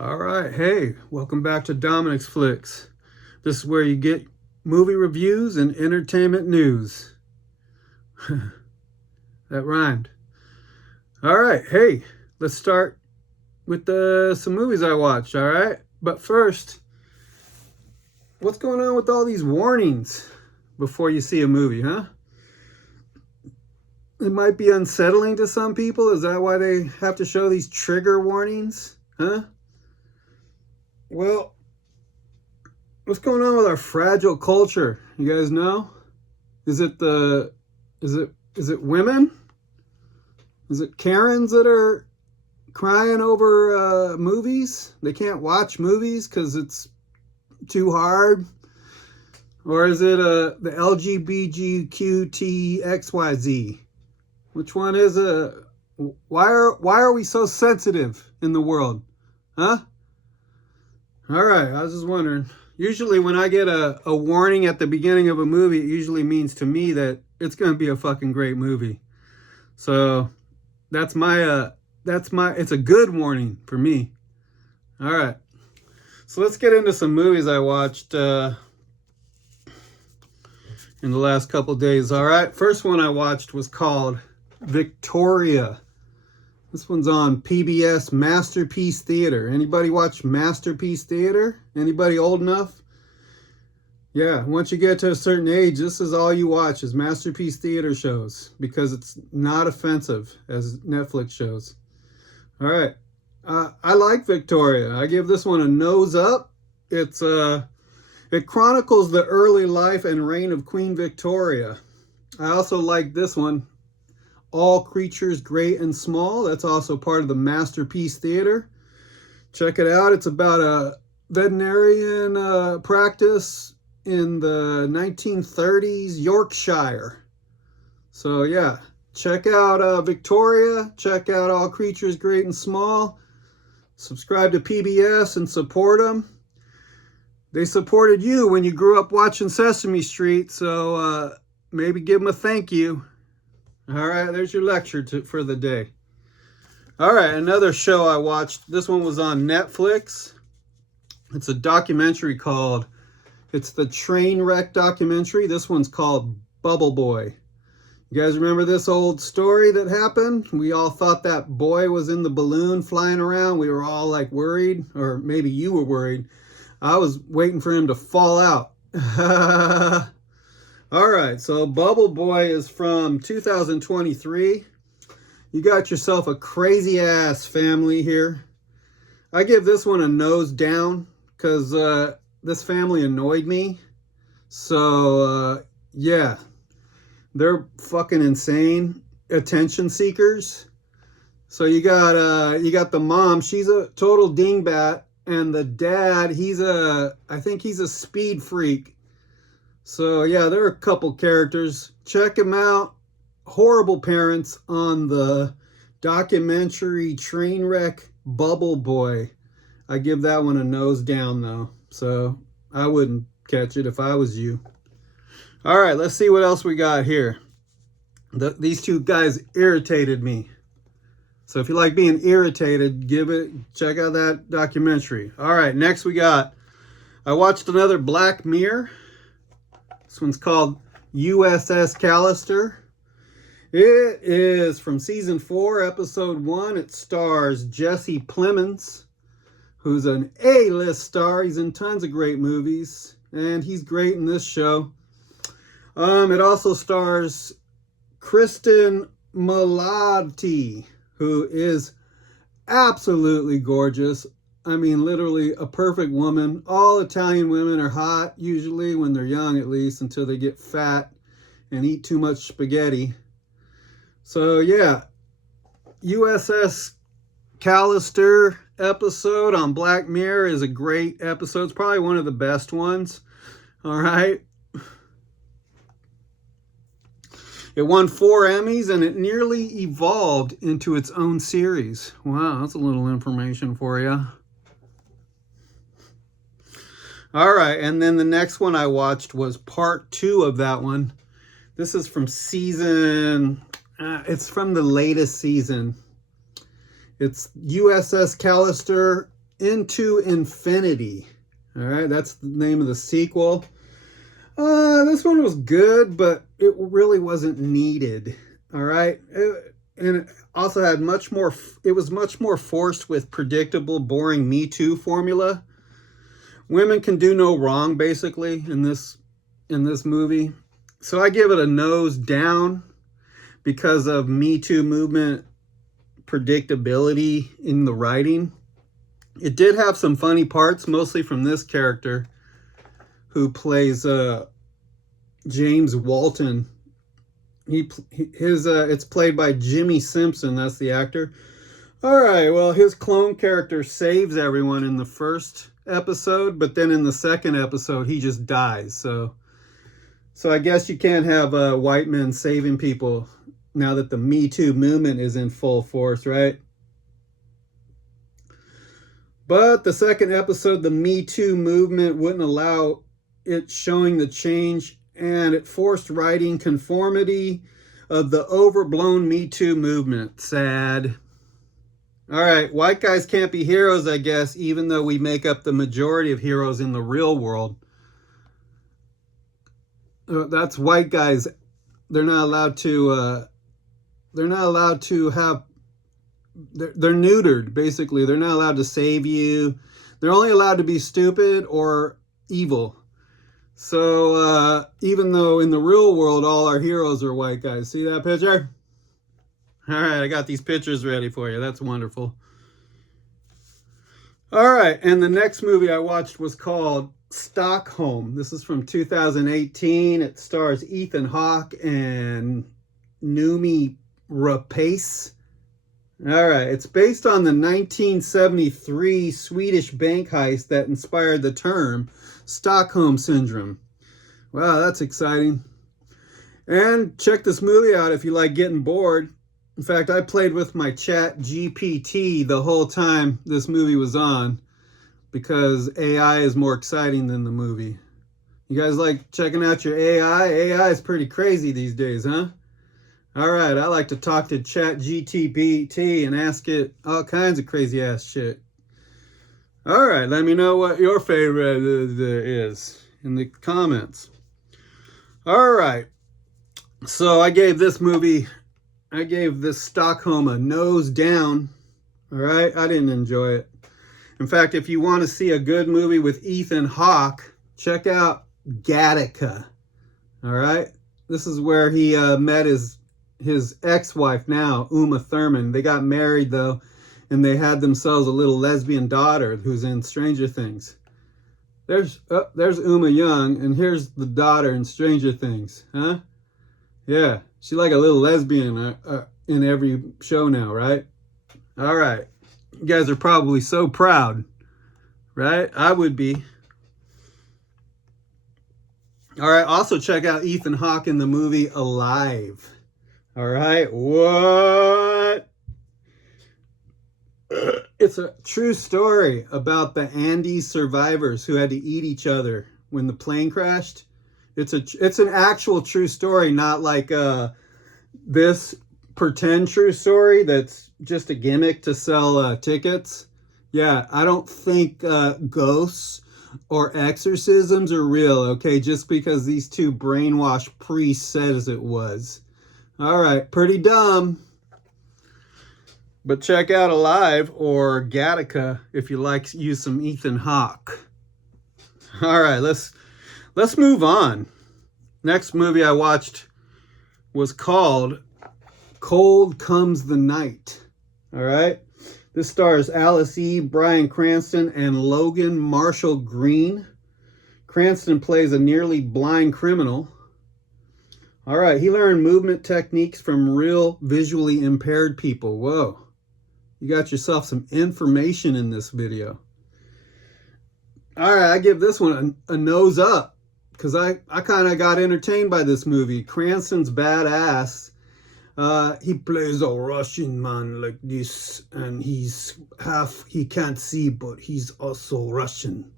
All right, hey, welcome back to Dominic's Flicks. This is where you get movie reviews and entertainment news. That rhymed. All right, hey, let's start with some movies I watched, all right? But first, what's going on with all these warnings before you see a movie, huh? It might be unsettling to some people. Is that why they have to show these trigger warnings, huh? Well, what's going on with our fragile culture? You guys know? Is it women? Is it Karens that are crying over movies? They can't watch movies because it's too hard? Or is it the LGBTQTXYZ? Which one is why are we so sensitive in the world? Huh? All right, I was just wondering. Usually when I get a warning at the beginning of a movie, it usually means to me that it's going to be a fucking great movie. So it's a good warning for me. All right. So let's get into some movies I watched in the last couple days. All right. First one I watched was called Victoria. This one's on PBS Masterpiece Theater. Anybody watch Masterpiece Theater? Anybody old enough? Yeah, once you get to a certain age, this is all you watch is Masterpiece Theater shows because it's not offensive as Netflix shows. All right. I like Victoria. I give this one a nose up. It chronicles the early life and reign of Queen Victoria. I also like this one. All Creatures Great and Small. That's also part of the Masterpiece Theater. Check it out. It's about a veterinarian practice in the 1930s, Yorkshire. So yeah, check out Victoria. Check out All Creatures Great and Small. Subscribe to PBS and support them. They supported you when you grew up watching Sesame Street, so maybe give them a thank you. All right, there's your lecture for the day. All right, another show I watched. This one was on Netflix. It's a documentary it's the Trainwreck documentary. This one's called Bubble Boy. You guys remember this old story that happened? We all thought that boy was in the balloon flying around. We were all like worried, or maybe you were worried. I was waiting for him to fall out. All right, so Bubble Boy is from 2023. You got yourself a crazy ass family here. I give this one a nose down because this family annoyed me. So, yeah, they're fucking insane attention seekers. So you got the mom. She's a total dingbat, and the dad, I think he's a speed freak. So, yeah, there are a couple characters. Check them out. Horrible Parents on the documentary Trainwreck Bubble Boy. I give that one a nose down, though. So, I wouldn't catch it if I was you. All right, let's see what else we got here. These two guys irritated me. So, if you like being irritated, check out that documentary. All right, next I watched another Black Mirror. This one's called USS Callister. It is from season 4, episode 1. It stars Jesse Plemons, who's an A-list star. He's in tons of great movies, and he's great in this show. It also stars Kristen Milotti, who is absolutely gorgeous. I mean, literally a perfect woman. All Italian women are hot, usually when they're young at least, until they get fat and eat too much spaghetti. So yeah, USS Callister episode on Black Mirror is a great episode. It's probably one of the best ones. All right. It won 4 Emmys and it nearly evolved into its own series. Wow, that's a little information for you. All right, and then the next one I watched was part 2 of that one. This is from it's from the latest season. It's USS Callister Into Infinity. All right, that's the name of the sequel. This one was good, but it really wasn't needed. All right, and it also had much more. It was much more forced with predictable, boring Me Too formula. Women can do no wrong, basically, in this movie. So I give it a nose down because of Me Too movement predictability in the writing. It did have some funny parts, mostly from this character who plays James Walton. It's played by Jimmy Simpson. That's the actor. All right. Well, his clone character saves everyone in the first episode, but then in the second episode, he just dies. So I guess you can't have white men saving people now that the Me Too movement is in full force, right? But the second episode, the Me Too movement wouldn't allow it showing the change, and it forced writing conformity of the overblown Me Too movement. Sad. All right, white guys can't be heroes, I guess, even though we make up the majority of heroes in the real world. That's white guys. They're not allowed to. They're not allowed to have. They're neutered, basically. They're not allowed to save you. They're only allowed to be stupid or evil. So even though in the real world all our heroes are white guys. See that picture? All right, I got these pictures ready for you. That's wonderful. All right, and the next movie I watched was called Stockholm. This is from 2018. It stars Ethan Hawke and Noomi Rapace. All right, it's based on the 1973 Swedish bank heist that inspired the term Stockholm Syndrome. Wow, that's exciting. And check this movie out if you like getting bored. In fact, I played with my Chat GPT the whole time this movie was on because AI is more exciting than the movie. You guys like checking out your AI? AI is pretty crazy these days, huh? All right, I like to talk to Chat GPT and ask it all kinds of crazy ass shit. All right, let me know what your favorite is in the comments. All right, so I gave this Stockholm a nose down. All right, I didn't enjoy it. In fact, if you want to see a good movie with Ethan Hawke, check out Gattaca. All right, this is where he met his ex-wife now, Uma Thurman. They got married though, and they had themselves a little lesbian daughter who's in Stranger Things. There's Uma Young, and here's the daughter in Stranger Things, huh? Yeah, she's like a little lesbian in every show now, right? All right, you guys are probably so proud, right? I would be. All right, also check out Ethan Hawke in the movie Alive. All right, what? It's a true story about the Andes survivors who had to eat each other when the plane crashed. It's an actual true story, not like this pretend true story that's just a gimmick to sell tickets. Yeah, I don't think ghosts or exorcisms are real, okay, just because these two brainwashed priests said as it was. All right, pretty dumb. But check out Alive or Gattaca if you like use some Ethan Hawke. All right, let's move on. Next movie I watched was called Cold Comes the Night. All right, this stars Alice E., Bryan Cranston, and Logan Marshall Green. Cranston plays a nearly blind criminal. All right, he learned movement techniques from real visually impaired people. Whoa, you got yourself some information in this video. All right, I give this one a nose up because I kind of got entertained by this movie. Cranston's badass. He plays a Russian man like this, and he can't see, but he's also Russian.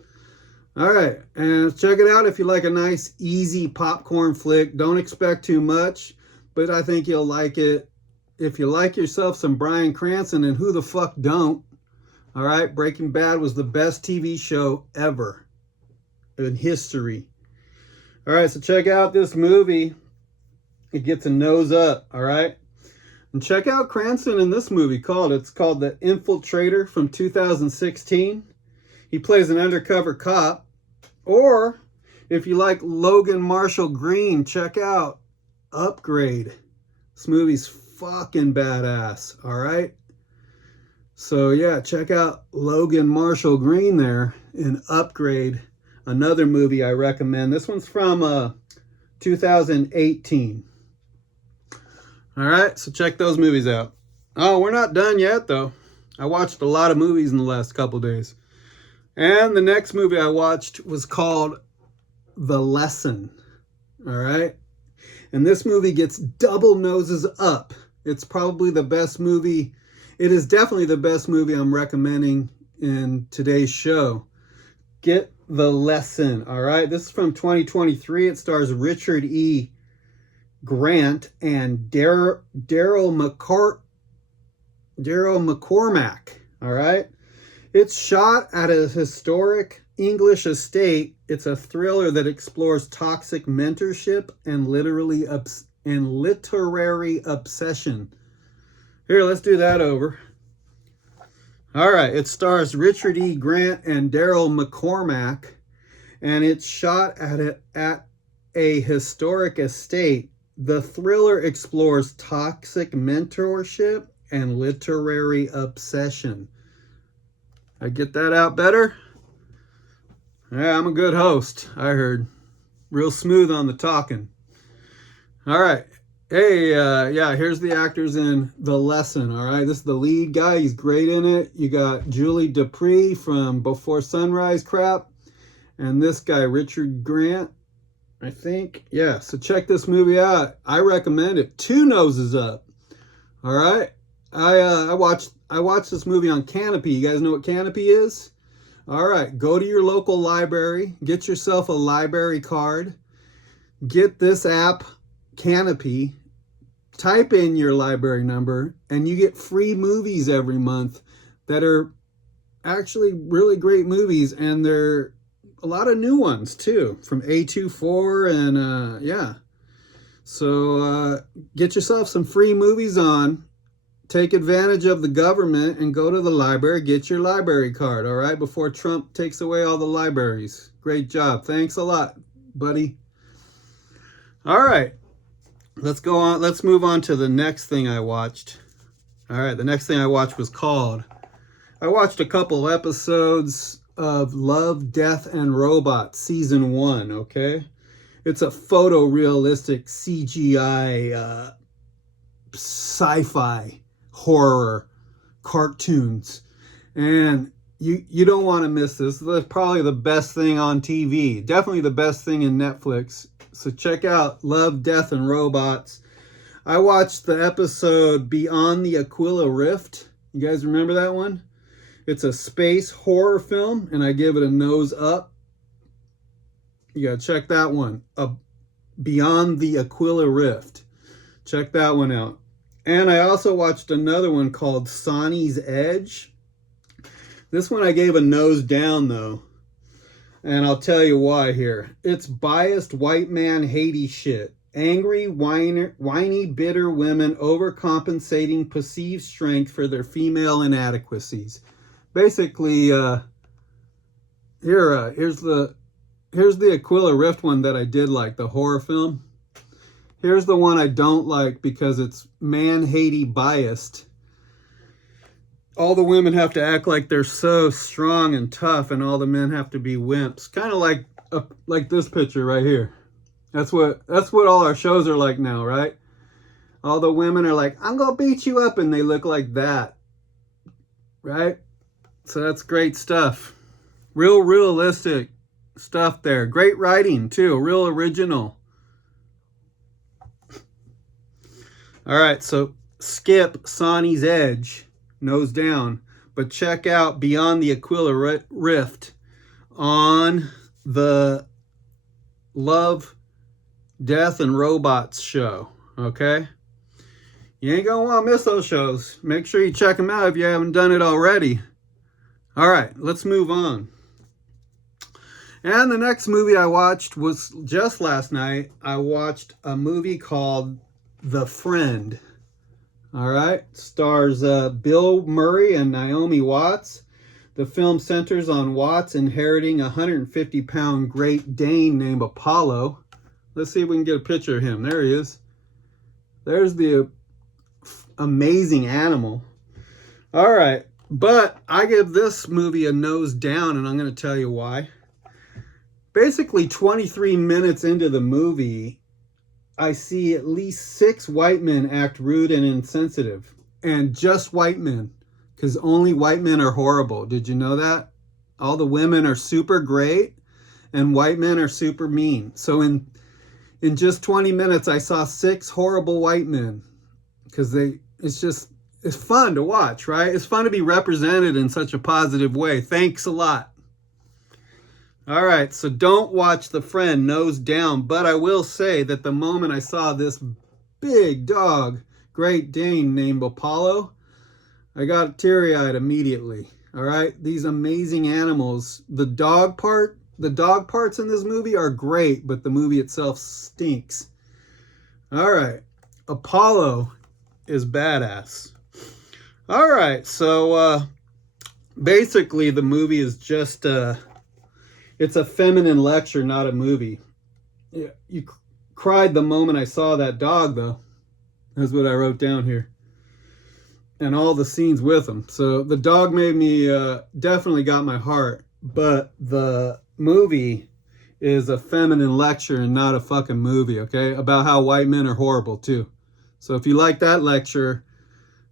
All right, and check it out if you like a nice, easy popcorn flick. Don't expect too much, but I think you'll like it. If you like yourself some Bryan Cranston, and who the fuck don't? All right, Breaking Bad was the best TV show ever in history. All right, so check out this movie. It gets a nose up, all right? And check out Cranston in this movie it's called The Infiltrator from 2016. He plays an undercover cop. Or if you like Logan Marshall Green, check out Upgrade. This movie's fucking badass, all right? So yeah, check out Logan Marshall Green there in Upgrade. Another movie I recommend. This one's from 2018. All right, so check those movies out. Oh, we're not done yet, though. I watched a lot of movies in the last couple days. And the next movie I watched was called The Lesson. All right? And this movie gets double noses up. It's probably the best movie. It is definitely the best movie I'm recommending in today's show. Get The Lesson, all right? This is from 2023. It stars Richard E. Grant and Daryl McCormack, all right? It's shot at a historic English estate. It's a thriller that explores toxic mentorship and literary obsession. Here, let's do that over. All right, it stars Richard E. Grant and Daryl McCormack, and it's shot at a historic estate. The thriller explores toxic mentorship and literary obsession. I get that out better? Yeah, I'm a good host, I heard. Real smooth on the talking. All right. Hey, yeah, here's the actors in The Lesson, all right? This is the lead guy. He's great in it. You got Julie Dupree from Before Sunrise crap. And this guy, Richard Grant, I think. Yeah, so check this movie out. I recommend it. Two noses up. All right? I watched this movie on Canopy. You guys know what Canopy is? All right, go to your local library. Get yourself a library card. Get this app, Canopy. Type in your library number, and you get free movies every month that are actually really great movies, and they're a lot of new ones too, from A24 and yeah. So get yourself some free movies on. Take advantage of the government and go to the library. Get your library card, all right, before Trump takes away all the libraries. Great job. Thanks a lot, buddy. All right. Let's go on. Let's move on to the next thing I watched. All right, the next thing I watched was called. I watched a couple episodes of Love, Death, and Robots season 1. Okay, it's a photorealistic CGI sci-fi horror cartoons, and you don't want to miss this. This is probably the best thing on TV. Definitely the best thing in Netflix. So check out Love, Death, and Robots. I watched the episode Beyond the Aquila Rift. You guys remember that one? It's a space horror film, and I give it a nose up. You gotta check that one. Beyond the Aquila Rift. Check that one out. And I also watched another one called Sonny's Edge. This one I gave a nose down, though. And I'll tell you why here. It's biased white man Haiti shit. Angry, whiny, bitter women overcompensating perceived strength for their female inadequacies. Basically, here's the Aquila Rift one that I did like, the horror film. Here's the one I don't like because it's man Haiti biased. All the women have to act like they're so strong and tough, and all the men have to be wimps. Kind of like this picture right here. That's what all our shows are like now, right? All the women are like, I'm gonna beat you up, and they look like that, right? So that's great stuff. Real realistic stuff there. Great writing too. Real original. All right, so skip Sonny's Edge. Nose down, but check out Beyond the Aquila Rift on the Love, Death, and Robots show, okay? You ain't gonna want to miss those shows. Make sure you check them out if you haven't done it already. All right, let's move on. And the next movie I watched was just last night. I watched a movie called The Friend. All right, stars Bill Murray and Naomi Watts. The film centers on Watts inheriting a 150-pound Great Dane named Apollo. Let's see if we can get a picture of him. There he is. There's the amazing animal. All right, but I give this movie a nose down, and I'm going to tell you why. Basically, 23 minutes into the movie, I see at least 6 white men act rude and insensitive. And just white men, because only white men are horrible. Did you know that? All the women are super great, and white men are super mean. So in just 20 minutes, I saw 6 horrible white men. Because it's fun to watch, right? It's fun to be represented in such a positive way. Thanks a lot. All right, so don't watch The Friend nose down, but I will say that the moment I saw this big dog, Great Dane named Apollo, I got teary-eyed immediately. All right, these amazing animals. The dog parts in this movie are great, but the movie itself stinks. All right, Apollo is badass. All right, so basically the movie is just it's a feminine lecture, not a movie. Yeah, you cried the moment I saw that dog, though. That's what I wrote down here. And all the scenes with him. So the dog made me, definitely got my heart. But the movie is a feminine lecture and not a fucking movie, okay? About how white men are horrible, too. So if you like that lecture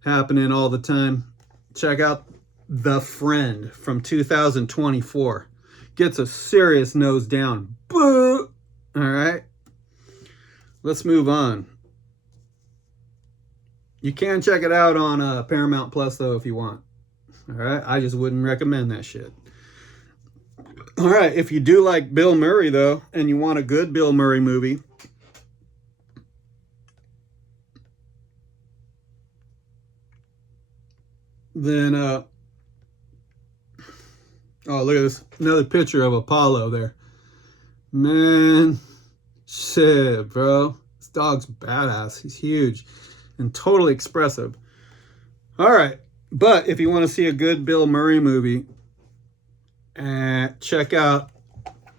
happening all the time, check out The Friend from 2024. Gets a serious nose down. Boo! All right. Let's move on. You can check it out on Paramount Plus, though, if you want. All right. I just wouldn't recommend that shit. All right. If you do like Bill Murray, though, and you want a good Bill Murray movie, then oh, look at this. Another picture of Apollo there. Man, shit, bro. This dog's badass. He's huge and totally expressive. All right. But if you want to see a good Bill Murray movie, check out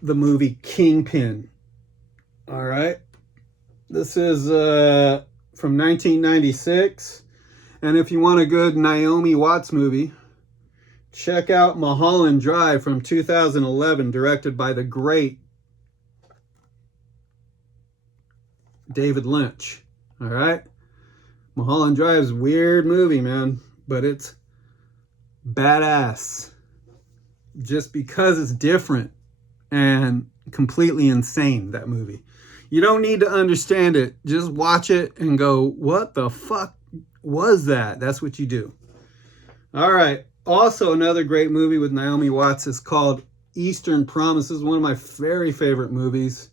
the movie Kingpin. All right. This is from 1996. And if you want a good Naomi Watts movie, check out Mulholland Drive from 2011, directed by the great David Lynch. All right? Mulholland Drive is a weird movie, man, but it's badass just because it's different and completely insane, that movie. You don't need to understand it. Just watch it and go, what the fuck was that? That's what you do. All right. Also, another great movie with Naomi Watts is called Eastern Promises, one of my very favorite movies.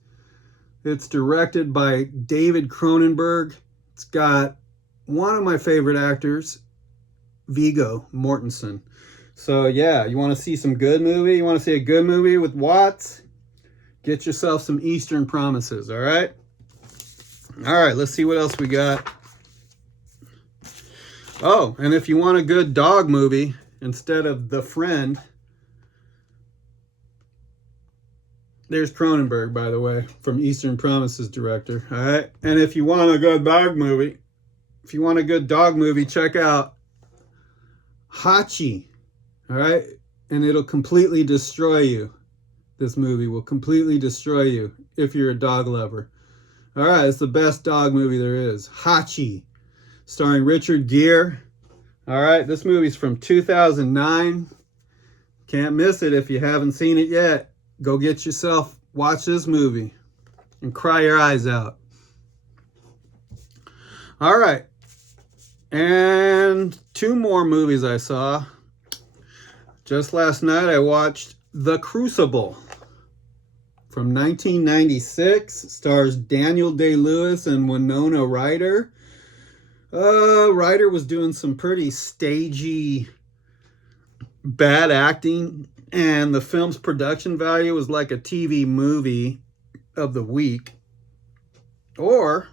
It's directed by David Cronenberg. It's got one of my favorite actors, Viggo Mortensen. So, yeah, you want to see some good movie? You want to see a good movie with Watts? Get yourself some Eastern Promises, all right? All right, let's see what else we got. Oh, and if you want a good dog movie, instead of The Friend, there's Cronenberg, by the way, from Eastern Promises director. All right. And if you want a good dog movie, check out Hachi. All right. And it'll completely destroy you. This movie will completely destroy you if you're a dog lover. All right. It's the best dog movie there is. Hachi, starring Richard Gere. All right, this movie's from 2009. Can't miss it if you haven't seen it yet. Go get yourself, watch this movie, and cry your eyes out. All right, and 2 more movies I saw. Just last night, I watched The Crucible from 1996. Stars Daniel Day-Lewis and Winona Ryder. Ryder was doing some pretty stagey bad acting, and the film's production value was like a TV movie of the week. Or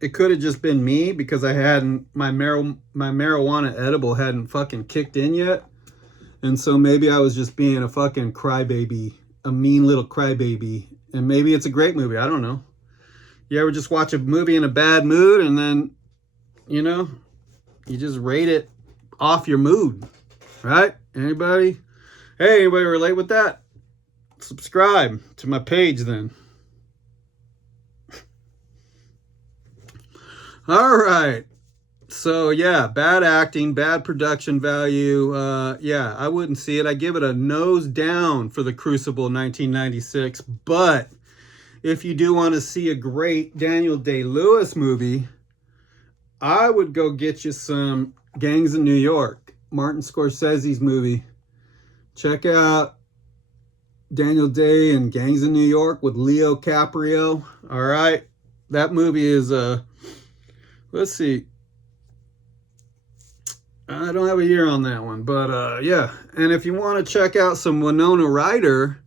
it could have just been me because I hadn't, my marijuana edible hadn't fucking kicked in yet. And so maybe I was just being a fucking crybaby, a mean little crybaby. And maybe it's a great movie. I don't know. You ever just watch a movie in a bad mood and then, you know, you just rate it off your mood, right? Anybody? Hey, anybody relate with that? Subscribe to my page then. All right. So, yeah, bad acting, bad production value. Yeah, I wouldn't see it. I give it a nose down for The Crucible 1996. But if you do want to see a great Daniel Day-Lewis movie, I would go get you some Gangs of New York, Martin Scorsese's movie. Check out Daniel Day and Gangs of New York with Leo Caprio. All right. That movie is, let's see. I don't have a year on that one, but yeah. And if you want to check out some Winona Ryder,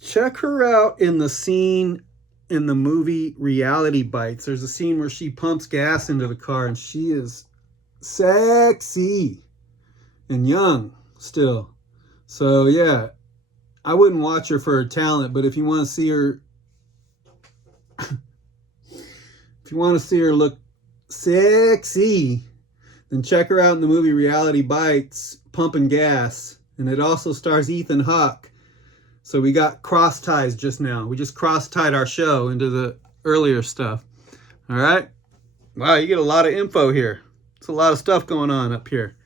check her out in the scene in the movie Reality Bites. There's a scene where she pumps gas into the car and she is sexy and young still. So yeah, I wouldn't watch her for her talent, but if you want to see her, if you want to see her look sexy, then check her out in the movie Reality Bites, pumping gas. And it also stars Ethan Hawke. So we got cross ties just now. We just cross tied our show into the earlier stuff. All right. Wow, you get a lot of info here. It's a lot of stuff going on up here.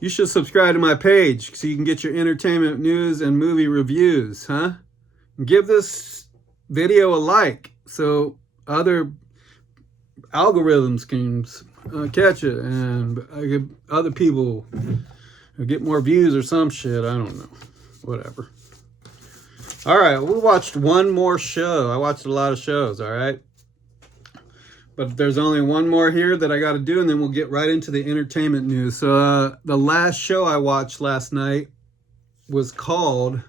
You should subscribe to my page so you can get your entertainment news and movie reviews, huh? And give this video a like so other algorithms can catch it and other people get more views or some shit. I don't know. Whatever. All right, we watched one more show. I watched a lot of shows, all right? But there's only one more here that I got to do, and then we'll get right into the entertainment news. So the last show I watched last night was called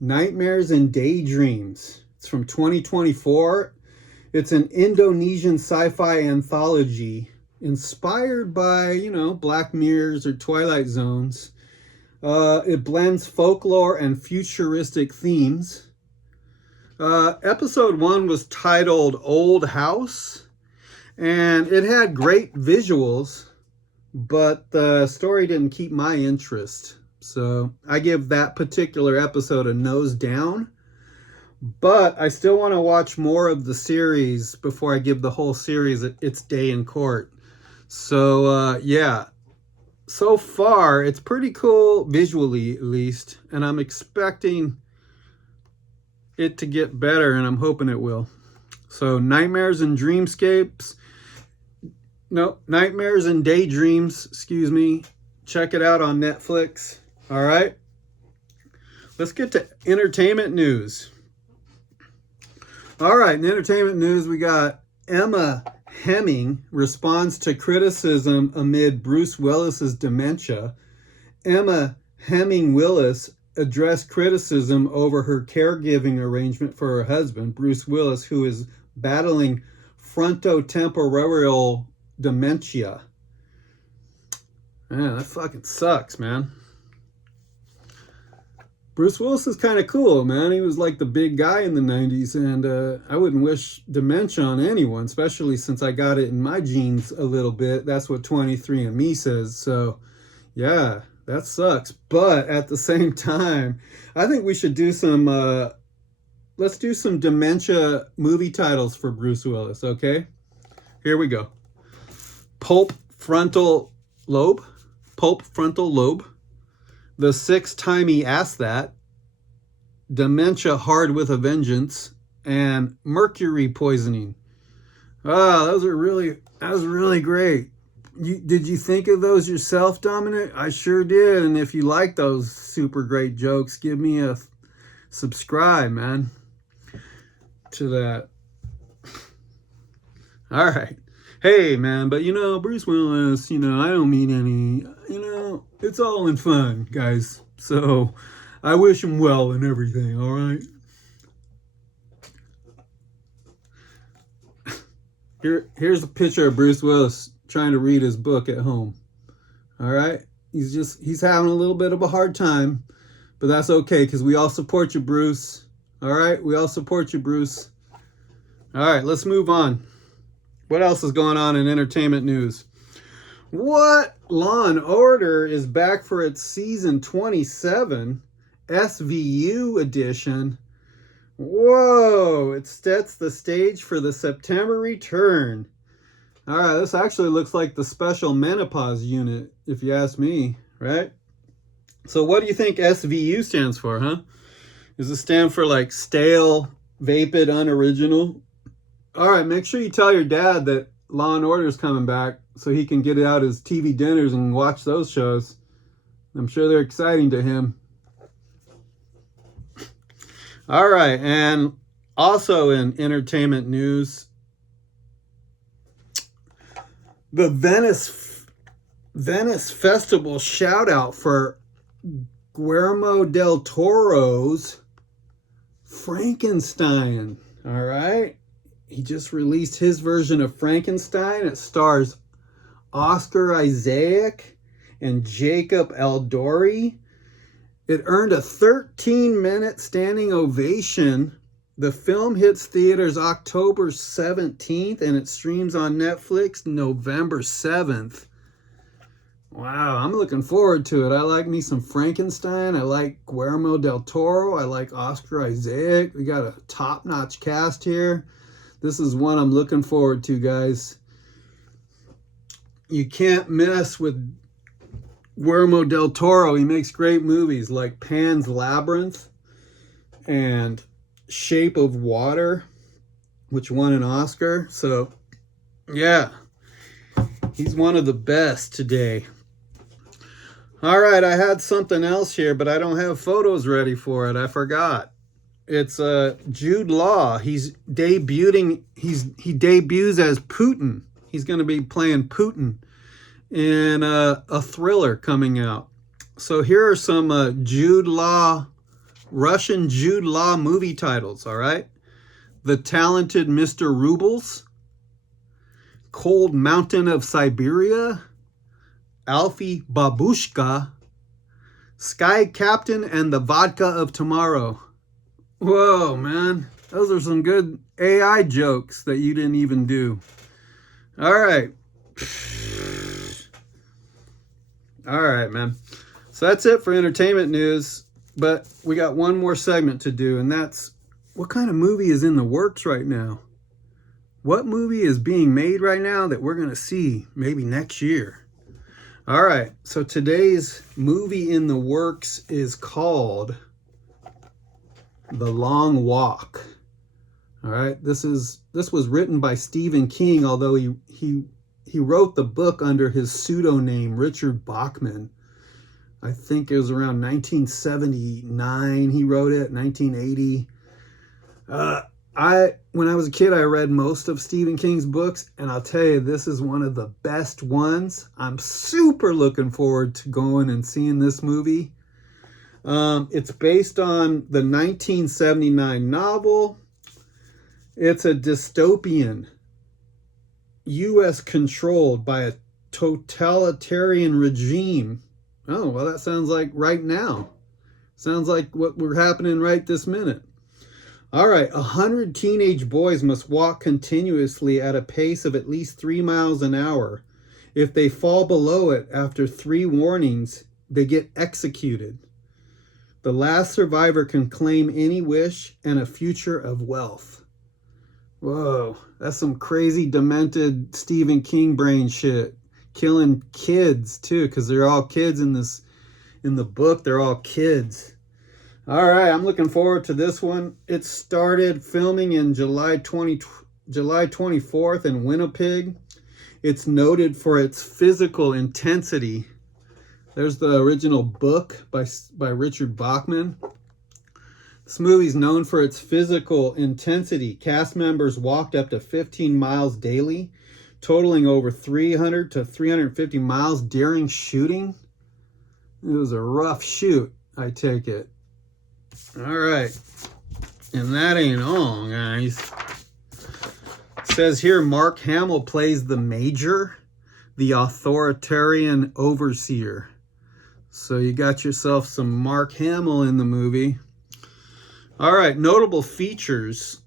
Nightmares and Daydreams. It's from 2024. It's an Indonesian sci-fi anthology inspired by, you know, Black Mirrors or Twilight Zones. It blends folklore and futuristic themes. Episode 1 was titled Old House, and it had great visuals, but the story didn't keep my interest. So I give that particular episode a nose down. But I still want to watch more of the series before I give the whole series its day in court. So, yeah. So far, it's pretty cool visually, at least. And I'm expecting it to get better, and I'm hoping it will. So, Nightmares and Dreamscapes. No, Nightmares and Daydreams, excuse me. Check it out on Netflix. All right. Let's get to entertainment news. All right, in entertainment news, we got Emma Hemming responds to criticism amid Bruce Willis's dementia. Emma Hemming Willis addressed criticism over her caregiving arrangement for her husband, Bruce Willis, who is battling frontotemporal dementia. Man, that fucking sucks, man. Bruce Willis is kind of cool, man. He was like the big guy in the 90s, and I wouldn't wish dementia on anyone, especially since I got it in my genes a little bit. That's what 23andMe says. So, yeah, that sucks. But at the same time, I think we should do some, let's do some dementia movie titles for Bruce Willis, okay? Here we go. Pulp Frontal Lobe. Pulp Frontal Lobe. The Sixth Time He Asked That, Dementia Hard with a Vengeance, and Mercury Poisoning. Ah, that was really great. Did you think of those yourself, Dominic? I sure did. And if you like those super great jokes, give me a subscribe, man, to that. All right. Hey, man, but you know, Bruce Willis, you know, I don't mean any, you know, it's all in fun, guys. So I wish him well and everything, all right? Here's a picture of Bruce Willis trying to read his book at home. All right? He's having a little bit of a hard time, but that's okay because we all support you, Bruce. All right? We all support you, Bruce. All right, let's move on. What else is going on in entertainment news? What? Law and Order is back for its season 27 SVU edition. Whoa, it sets the stage for the September return. All right, this actually looks like the special menopause unit, if you ask me, right? So what do you think SVU stands for, huh? Does it stand for like stale, vapid, unoriginal? All right, make sure you tell your dad that Law and Order is coming back so he can get out his TV dinners and watch those shows. I'm sure they're exciting to him. All right, and also in entertainment news, the Venice Festival shout out for Guillermo Del Toro's Frankenstein. All right, he just released his version of Frankenstein. It stars Oscar Isaac and Jacob Elordi. It earned a 13-minute standing ovation. The film hits theaters October 17th and it streams on Netflix November 7th. Wow, I'm looking forward to it. I like me some Frankenstein. I like Guillermo Del Toro. I like Oscar Isaac. We got a top-notch cast here. This is one I'm looking forward to, guys. You can't mess with Guillermo Del Toro. He makes great movies like Pan's Labyrinth and Shape of Water, which won an Oscar. So, yeah, he's one of the best today. All right, I had something else here, but I don't have photos ready for it. I forgot. It's Jude Law. He debuts as Putin. He's going to be playing Putin in a thriller coming out. So here are some Russian Jude Law movie titles, all right? The Talented Mr. Rubles, Cold Mountain of Siberia, Alfie Babushka, Sky Captain and the Vodka of Tomorrow. Whoa, man. Those are some good AI jokes that you didn't even do. All right. All right, man. So that's it for entertainment news. But we got one more segment to do, and that's what kind of movie is in the works right now? What movie is being made right now that we're going to see maybe next year? All right, so today's movie in the works is called The Long Walk. All right, this was written by Stephen King, although he wrote the book under his pseudonym Richard Bachman. I think it was around 1979 he wrote it, 1980. When I was a kid, I read most of Stephen King's books, and I'll tell you, this is one of the best ones. I'm super looking forward to going and seeing this movie. It's based on the 1979 novel. It's a dystopian, U.S. controlled by a totalitarian regime. Oh, well, that sounds like right now. Sounds like what we're happening right this minute. All right, 100 teenage boys must walk continuously at a pace of at least 3 miles an hour. If they fall below it after 3 warnings, they get executed. The last survivor can claim any wish and a future of wealth. Whoa, that's some crazy, demented Stephen King brain shit. Killing kids, too, because they're all kids in the book. They're all kids. All right, I'm looking forward to this one. It started filming in July 24th in Winnipeg. It's noted for its physical intensity. There's the original book by Richard Bachman. This movie's known for its physical intensity. Cast members walked up to 15 miles daily totaling over 300 to 350 miles during shooting. It was a rough shoot, I take it. All right. And that ain't all, guys. It says here Mark Hamill plays the Major, the authoritarian overseer. So you got yourself some Mark Hamill in the movie. All right, notable features.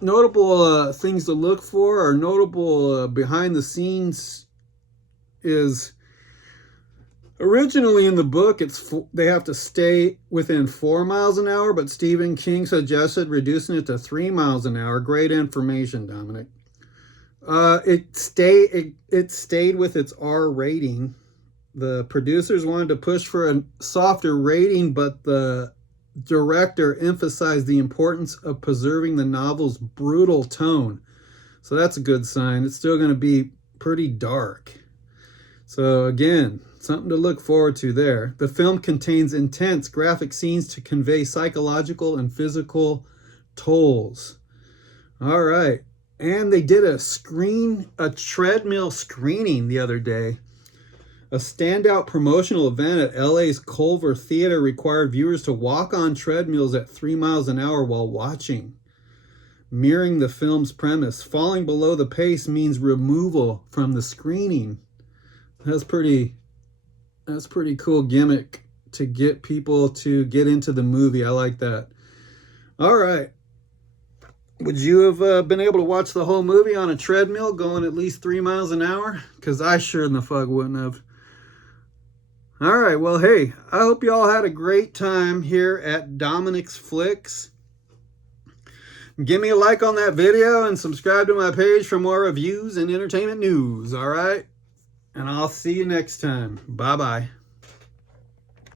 Notable things to look for, or notable behind the scenes, is originally in the book they have to stay within 4 miles an hour, but Stephen King suggested reducing it to 3 miles an hour. Great information, Dominic. It stayed with its R rating. The producers wanted to push for a softer rating, but the director emphasized the importance of preserving the novel's brutal tone. So that's a good sign. It's still going to be pretty dark. So again, something to look forward to there. The film contains intense graphic scenes to convey psychological and physical tolls. All right. And they did a treadmill screening the other day. A standout promotional event at LA's Culver Theater required viewers to walk on treadmills at 3 miles an hour while watching, mirroring the film's premise. Falling below the pace means removal from the screening. That's pretty cool gimmick to get people to get into the movie. I like that. All right. Would you have been able to watch the whole movie on a treadmill going at least 3 miles an hour? Because I sure in the fuck wouldn't have. All right, well, hey, I hope you all had a great time here at Dominic's Flicks. Give me a like on that video and subscribe to my page for more reviews and entertainment news, all right? And I'll see you next time. Bye-bye.